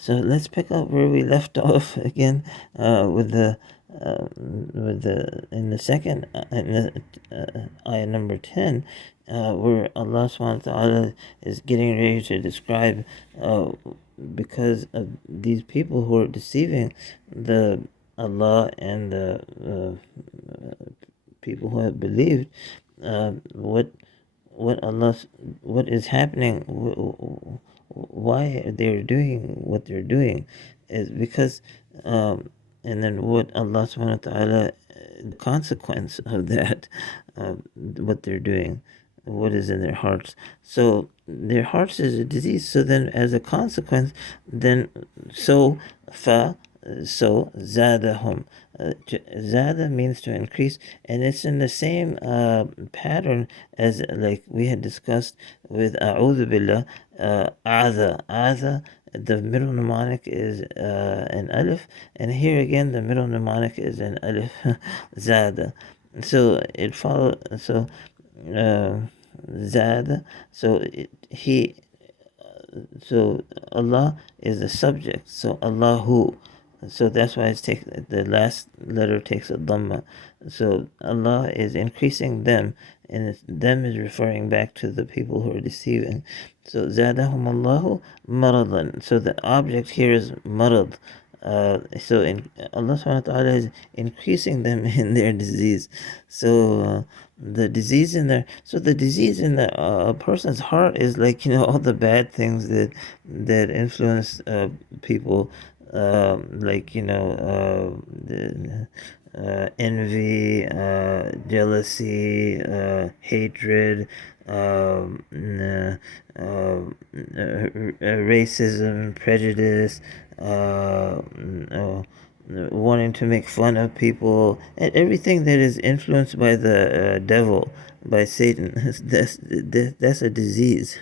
So let's pick up where we left off again, with the in the second in the ayah number 10, where Allah subhanahu wa ta'ala is getting ready to describe, because of these people who are deceiving the Allah and the people who have believed, uh, what what Allah what is happening, why they're doing what they're doing, is because, and then what Allah subhanahu wa ta'ala, the consequence of that, what they're doing, what is in their hearts. So their hearts is a disease. So then, as a consequence, then so fa so zadahum. Zada means to increase, and it's in the same pattern as like we had discussed with a'udhu billah, adha. The middle mnemonic is an alif, and here again the middle mnemonic is an alif, zada. So it follows. So uh, zada. So he. So Allah is the subject. So Allahu. So that's why the last letter takes a dhamma. So Allah is increasing them, and them is referring back to the people who are deceiving. So zadahum Allahu maradan. So the object here is marad. Allah subhanahu wa ta'ala is increasing them in their disease. So the disease in a person's heart is like, all the bad things that influence people, like, envy, jealousy, hatred, racism, prejudice, wanting to make fun of people, and everything that is influenced by the devil, by Satan. That's a disease.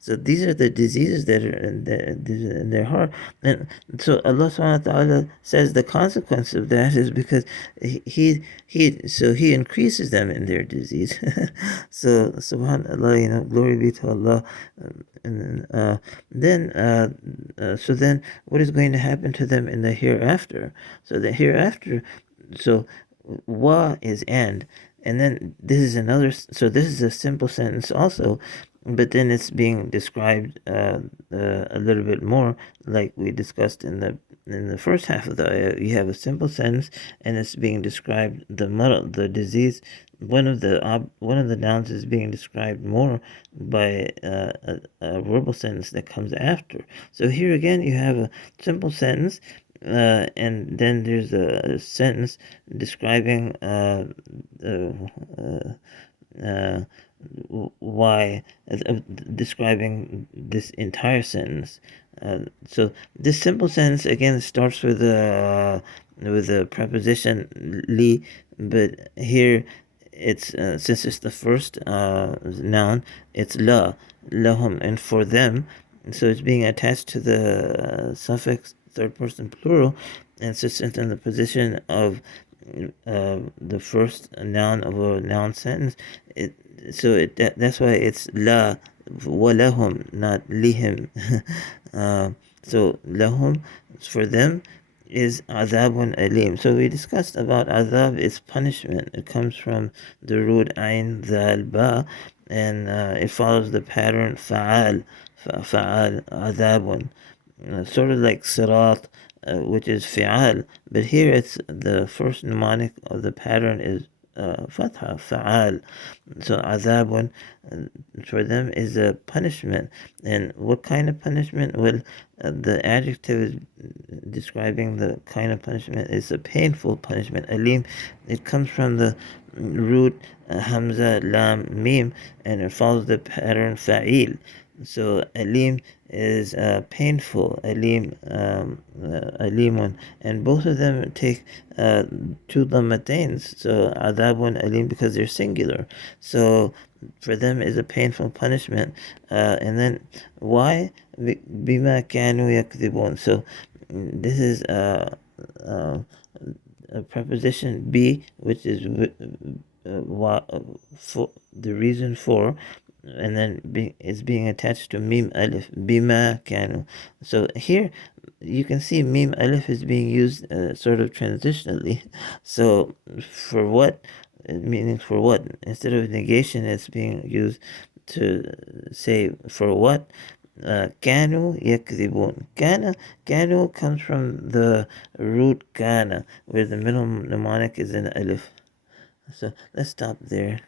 So these are the diseases that are in their heart. And so Allah subhanahu wa ta'ala says the consequence of that is because he increases them in their disease. So subhanallah, glory be to Allah. And so then what is going to happen to them in the hereafter? So the hereafter, so wa is and then this is so this is a simple sentence also, but then it's being described a little bit more, like we discussed in the first half of the ayah. You have a simple sentence, and it's being described the disease. One of the nouns is being described more by a verbal sentence that comes after. So here again, you have a simple sentence, and then there's a sentence describing uh, why, describing this entire sentence. So this simple sentence again starts with a preposition li, but here it's since it's the first noun, it's lahum, and for them. So it's being attached to the suffix third person plural, and sits in the position of the first noun of a noun sentence. That's why it's la walahum, not lihim. So lahum, for them, is azabun alim. So we discussed about azab is punishment. It comes from the root ayn zal ba, and it follows the pattern fa'al azabun, sort of like sirat, which is fi'al, but here it's the first mnemonic of the pattern is fatha, fa'al. So azabun, for them, is a punishment. And what kind of punishment? Well, the adjective is describing the kind of punishment is a painful punishment. Alim, it comes from the root hamza lam mim, and it follows the pattern fa'il. So alim is painful, alimun, and both of them take two dhammatains. So adabun, alim, because they're singular. So for them is a painful punishment. And then why? Bima kanu yakdhibun. So this is a preposition be, which is for the reason for, and then is being attached to mim alif, bima kanu. So here you can see mim alif is being used sort of transitionally. So for what, meaning for what, instead of negation, it's being used to say for what. Kanu yakdibun. Kanu comes from the root kana, where the middle mnemonic is in alif. So let's stop there.